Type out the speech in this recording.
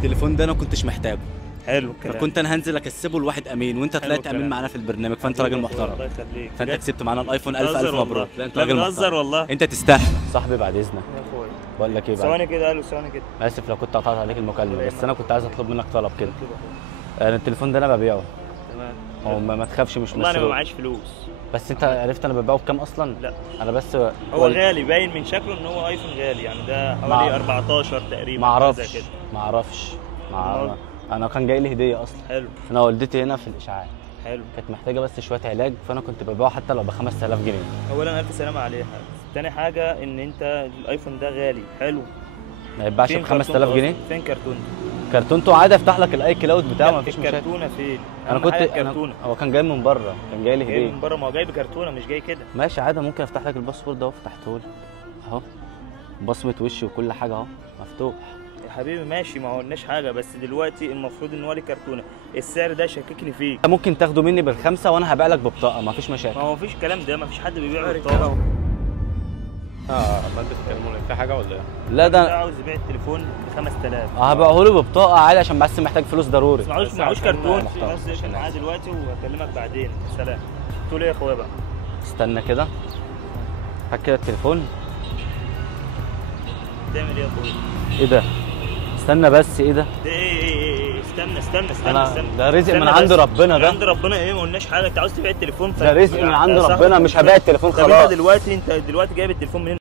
التليفون ده انا كنتش محتاجه، حلو الكلام. فكنت انا هنزل اكسبه لواحد امين، وانت طلعت امين معانا في البرنامج، فانت راجل محترم. الله يخليك. فانت كسبت معانا الايفون. الف مبروك. لا انت راجل محترم والله. انت تستاهل. صاحبي بعد اذنك يا اخويا بقول لك ايه بقى، ثواني كده، قالوا ثواني كده. اسف لو كنت قطعت عليك المكالمه، بس انا كنت عايز اطلب منك طلب كده. اطلب انا التليفون ده انا ببيعه. تمام. هو ما تخافش مش والله انا ما مسروق. معيش فلوس. بس انت عرفت انا ببيعه بكام اصلا؟ لا انا بس هو غالي، باين من شكله ان هو ايفون غالي يعني، ده حوالي 14 تقريبا. ما اعرفش. انا كان جاي لي هديه اصلا. حلو. انا والدتي هنا في الاشعاع. حلو. كانت محتاجه بس شويه علاج، فانا كنت ببيعه حتى لو ب 5000 جنيه. اولا الف سلامه عليها. تاني حاجه ان انت الايفون ده غالي. حلو. ما يتباعش ب 5000 جنيه. فين كرتونته؟ كرتونته عادي، افتح لك الاي كلاود بتاعه مفيش مشاكل. الكرتونه فين؟ انا كنت هو كان جاي من بره، كان جاي لي هديه. جاي من بره، ما هو جاي بكرتونه مش جاي كده. ماشي عادي، ممكن افتح لك الباسورد ده وفتحته لك اهو، بصمه وشي وكل حاجه اهو مفتوح. يا حبيبي ماشي، ما قلناش حاجه، بس دلوقتي المفروض ان هو ليه كرتونه. السعر ده شككني فيه. انت ممكن تاخده مني بالخمسه وانا هبيع لك ببطاقه، مفيش مشاكل. ما هو مفيش الكلام ده، مفيش حد بيبيع ببطاقه. ما انت بتتكلموا في حاجه ولا ايه؟ لا ده عاوز يبيع التليفون ب 5000. هبيعه له ببطاقه عادي عشان بس محتاج فلوس ضروري. معهوش كرتون. محترم. بس اقفل معاه دلوقتي وهكلمك بعدين. سلام. تقول ايه يا اخويا بقى؟ استنى كده، هات كده التليفون. بتعمل ايه يا اخويا؟ ايه ده؟ استنى بس، ايه ده؟ ده ايه استنى ده رزق من عند ربنا. ده عند ربنا ايه؟ ما قلناش حاجه. انت عاوز تبيع التليفون ده رزق من عند ربنا، مش هبيع التليفون خلاص. طب انت دلوقتي جايب التليفون منين؟